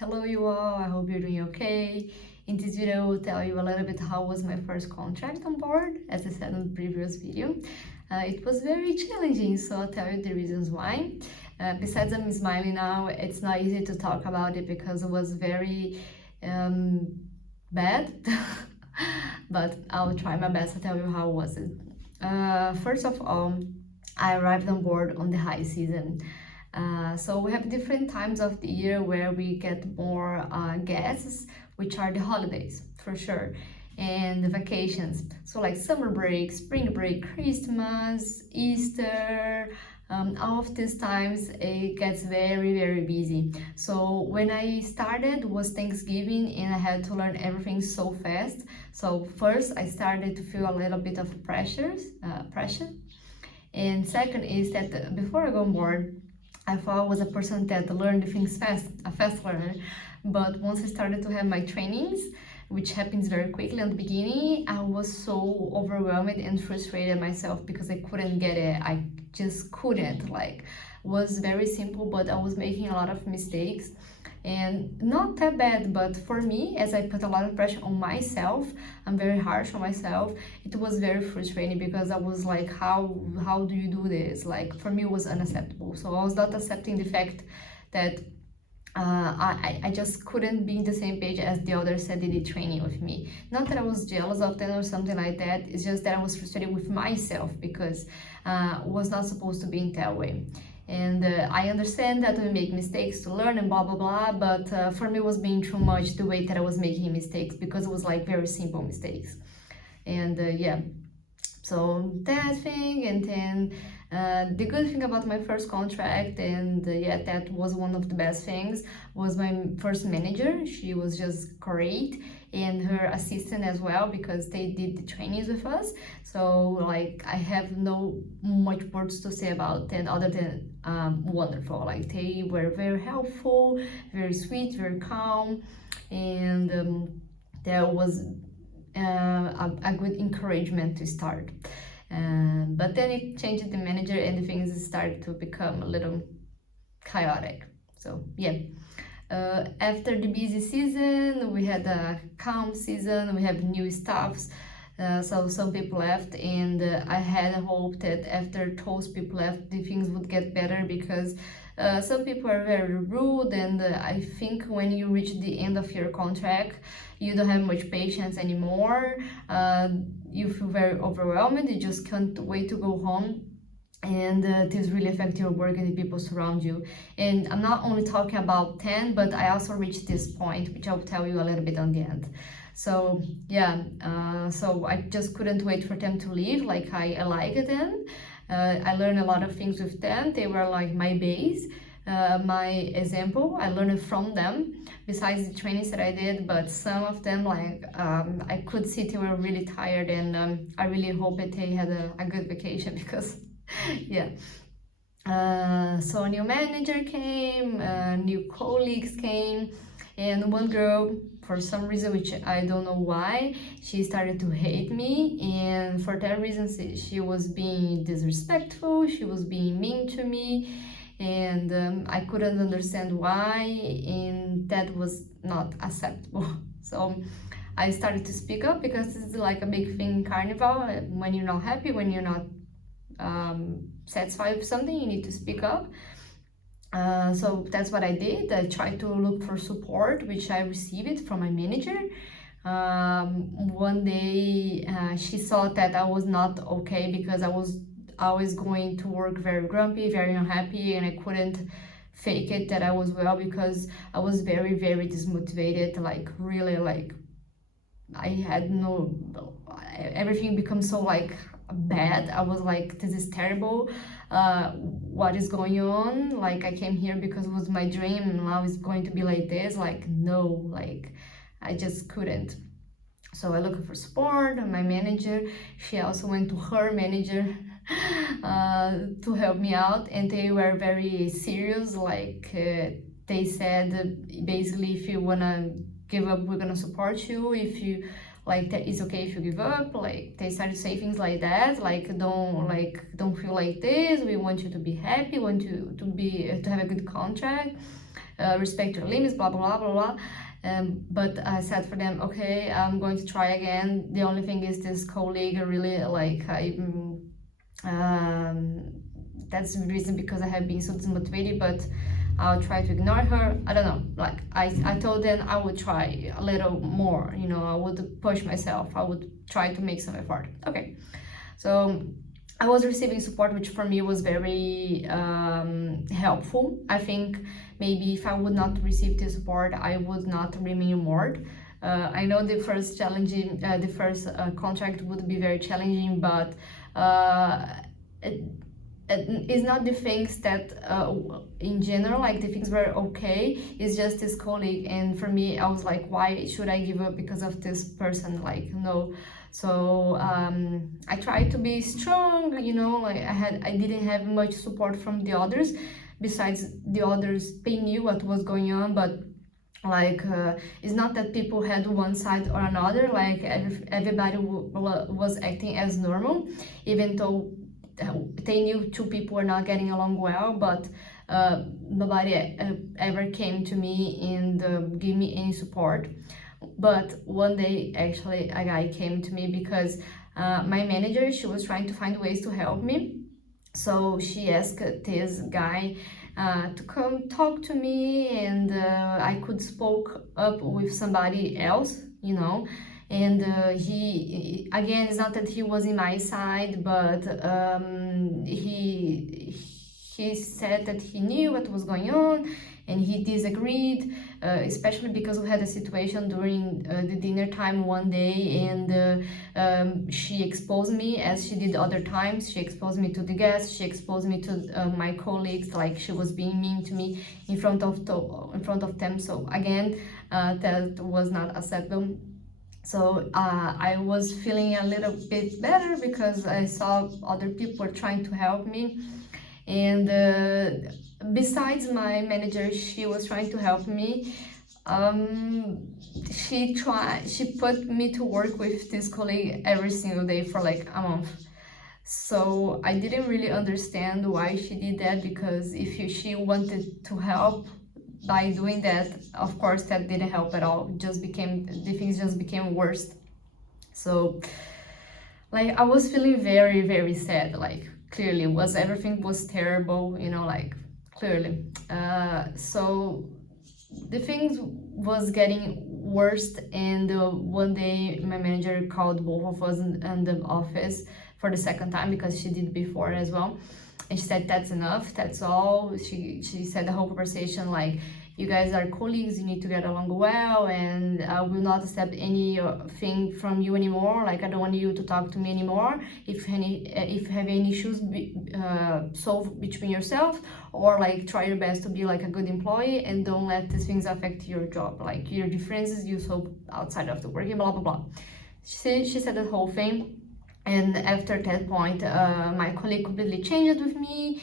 Hello you all, I hope you're doing okay. In this video I will tell you a little bit how was my first contract on board, as I said in the previous video. It was very challenging, so I'll tell you the reasons why. Besides I'm smiling now, it's not easy to talk about it because it was very bad, but I'll try my best to tell you how was it. First of all, I arrived on board on the high season. So we have different times of the year where we get more guests, which are the holidays for sure, and the vacations. So like summer break, spring break, Christmas, Easter, all of these times it gets very busy. So when I started was Thanksgiving and I had to learn everything so fast. So first I started to feel a little bit of pressure. And second is that before I go on board, I thought I was a person that learned things fast, a fast learner. But once I started to have my trainings, which happens very quickly at the beginning, I was so overwhelmed and frustrated myself because I couldn't get it. I just couldn't. Like, was very simple, but I was making a lot of mistakes. And not that bad, but for me, as I put a lot of pressure on myself, I'm very harsh on myself. It was very frustrating because I was like, how do you do this? Like, for me it was unacceptable. So I was not accepting the fact that I just couldn't be in the same page as the others that did the training with me. Not that I was jealous of them or something like that, it's just that I was frustrated with myself because was not supposed to be in that way. And I understand that we make mistakes to learn and blah blah blah, but for me it was being too much the way that I was making mistakes because it was like very simple mistakes. And yeah, so that thing. And then the good thing about my first contract, and yeah, that was one of the best things, was my first manager. She was just great, and her assistant as well, because they did the trainings with us. So like I have no much words to say about them other than wonderful. Like they were very helpful, very sweet, very calm, and there was a good encouragement to start. But then it changed the manager and things started to become a little chaotic. So yeah. After the busy season, we had a calm season, we have new staffs. So some people left, and I had hope that after those people left, the things would get better because some people are very rude, and I think when you reach the end of your contract, you don't have much patience anymore. You feel very overwhelmed, you just can't wait to go home. And this really affects your work and the people surround you. And I'm not only talking about 10, but I also reached this point, which I'll tell you a little bit on the end. So yeah, so I just couldn't wait for them to leave. Like I liked them. I learned a lot of things with them. They were like my base, my example. I learned from them besides the trainings that I did, but some of them, like I could see they were really tired, and I really hope that they had a good vacation because yeah. So a new manager came, new colleagues came, and one girl, for some reason, which I don't know why, she started to hate me, and for that reason she was being disrespectful, she was being mean to me, and I couldn't understand why, and that was not acceptable. So I started to speak up because this is like a big thing in Carnival. When you're not happy, when you're not satisfied with something, you need to speak up. So that's what I did. I tried to look for support, which I received from my manager. One day she saw that I was not okay because I was always going to work very grumpy, very unhappy, and I couldn't fake it that I was well because I was very dismotivated. Like really, like I had no, everything becomes so like bad. I was like, this is terrible. What is going on? Like I came here because it was my dream, and now it's going to be like this. Like no, like I just couldn't. So I looked for support, and my manager, she also went to her manager to help me out, and they were very serious. Like they said basically, if you wanna give up, we're gonna support you. If you like, that it's okay if you give up. Like they started to say things like that, like don't feel like this, we want you to be happy, want you to have a good contract. respect your limits, blah blah blah blah blah. But I said for them, okay, I'm going to try again. The only thing is this colleague really like that's the reason because I have been so dismotivated, but I'll try to ignore her. I don't know, like I told them I would try a little more, you know, I would push myself, I would try to make some effort. Okay, so I was receiving support, which for me was very helpful. I think maybe if I would not receive the support, I would not remain on board. I know the first challenging, the first contract would be very challenging, but it's not the things that in general, like the things were okay, it's just this colleague. And for me, I was like, why should I give up because of this person? Like, no. So I tried to be strong, you know, like I didn't have much support from the others. Besides, the others, they knew what was going on, but like it's not that people had one side or another. Like everybody was acting as normal, even though they knew two people were not getting along well, but nobody ever came to me and gave me any support. But one day, actually, a guy came to me because my manager, she was trying to find ways to help me. So she asked this guy to come talk to me, and I could spoke up with somebody else, you know. And he, again, it's not that he was in my side, but he said that he knew what was going on, and he disagreed, especially because we had a situation during the dinner time one day, and she exposed me as she did other times. She exposed me to the guests, she exposed me to my colleagues, like she was being mean to me in front of them. So again, that was not acceptable. So I was feeling a little bit better because I saw other people trying to help me. And besides my manager, she was trying to help me. She put me to work with this colleague every single day for like a month. So I didn't really understand why she did that, because if she wanted to help by doing that, of course that didn't help at all. The things just became worse. So like I was feeling very, very sad, like clearly everything was terrible, you know, like clearly. So the things was getting worse, and one day my manager called both of us in the office for the second time, because she did before as well. And she said, that's enough, that's all. She said the whole conversation like, you guys are colleagues, you need to get along well, and I will not accept anything from you anymore. Like, I don't want you to talk to me anymore. If you have any issues, solve between yourself, or like try your best to be like a good employee, and don't let these things affect your job. Like, your differences you solve outside of the work, blah blah blah. She said that whole thing. And after that point, my colleague completely changed with me.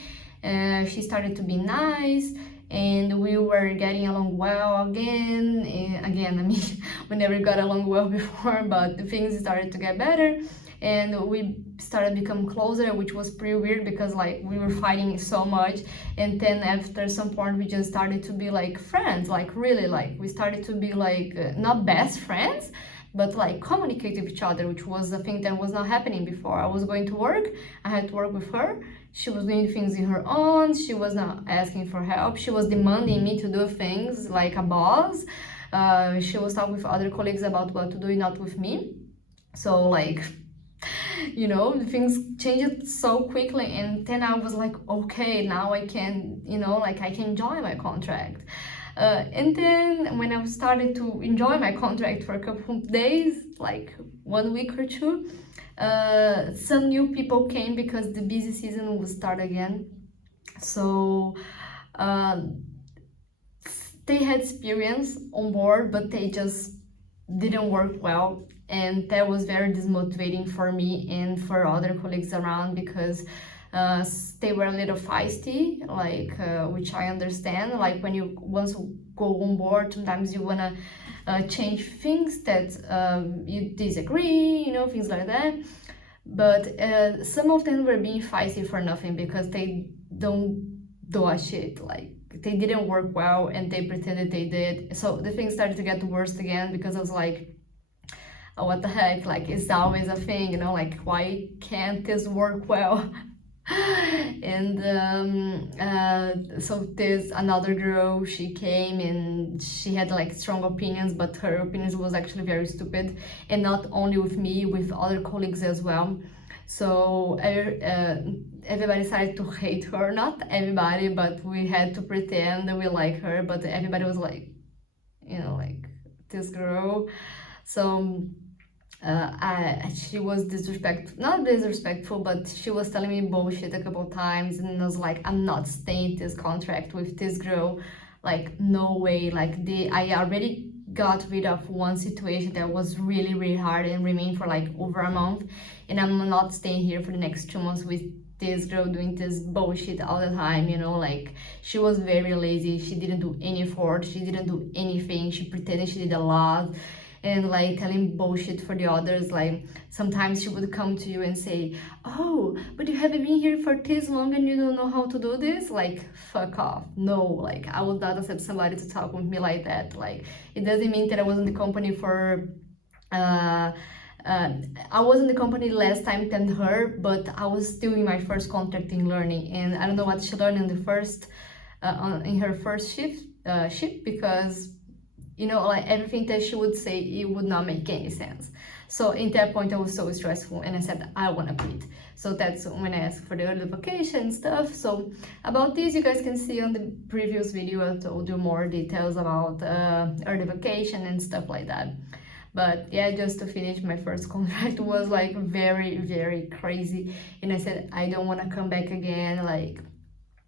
She started to be nice, and we were getting along well again. And again, I mean, we never got along well before, but the things started to get better, and we started to become closer, which was pretty weird because like we were fighting so much. And then after some point, we just started to be like friends, like really, like we started to be like not best friends, but like communicate with each other, which was a thing that was not happening before. I was going to work, I had to work with her. She was doing things in her own, she was not asking for help, she was demanding me to do things like a boss. She was talking with other colleagues about what to do, not with me. So like, you know, things changed so quickly, and then I was like, okay, now I can, you know, like I can enjoy my contract. And then when I started to enjoy my contract for a couple of days, like 1 week or two, some new people came because the busy season will start again. So they had experience on board, but they just didn't work well. And that was very dismotivating for me and for other colleagues around, because they were a little feisty, like which I understand. Like when you once go on board, sometimes you wanna change things that you disagree, you know, things like that. But some of them were being feisty for nothing, because they don't do a shit. Like they didn't work well and they pretended they did. So the thing started to get worse again because I was like, oh, what the heck, like it's always a thing, you know, like why can't this work well? And so there's another girl, she came and she had like strong opinions, but her opinions was actually very stupid, and not only with me, with other colleagues as well. So everybody started to hate her, not everybody, but we had to pretend that we like her, but everybody was like, you know, like this girl. So she was not disrespectful, but she was telling me bullshit a couple times, and I was like, I'm not staying this contract with this girl, like no way. Like I already got rid of one situation that was really really hard and remained for like over a month, and I'm not staying here for the next 2 months with this girl doing this bullshit all the time, you know. Like she was very lazy, she didn't do any effort, she didn't do anything, she pretended she did a lot, and like telling bullshit for the others. Like sometimes she would come to you and say, oh, but you haven't been here for this long and you don't know how to do this. Like fuck off. No, like I would not accept somebody to talk with me like that. Like it doesn't mean that I was in the company for I was in the company less time than her, but I was still in my first contracting learning, and I don't know what she learned in the first in her first shift because, you know, like everything that she would say, it would not make any sense. So in that point I was so stressful and I said I want to quit. So that's when I asked for the early vacation and stuff. So about this, you guys can see on the previous video I told you more details about early vacation and stuff like that. But yeah, just to finish, my first contract was like very very crazy, and I said I don't want to come back again. Like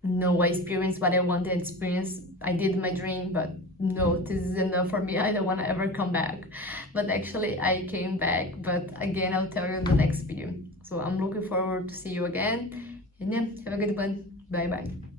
no, I experienced what I wanted to experience, I did my dream, but no, this is enough for me, I don't want to ever come back. But actually I came back, but again I'll tell you in the next video. So I'm looking forward to see you again, and yeah, have a good one. Bye bye.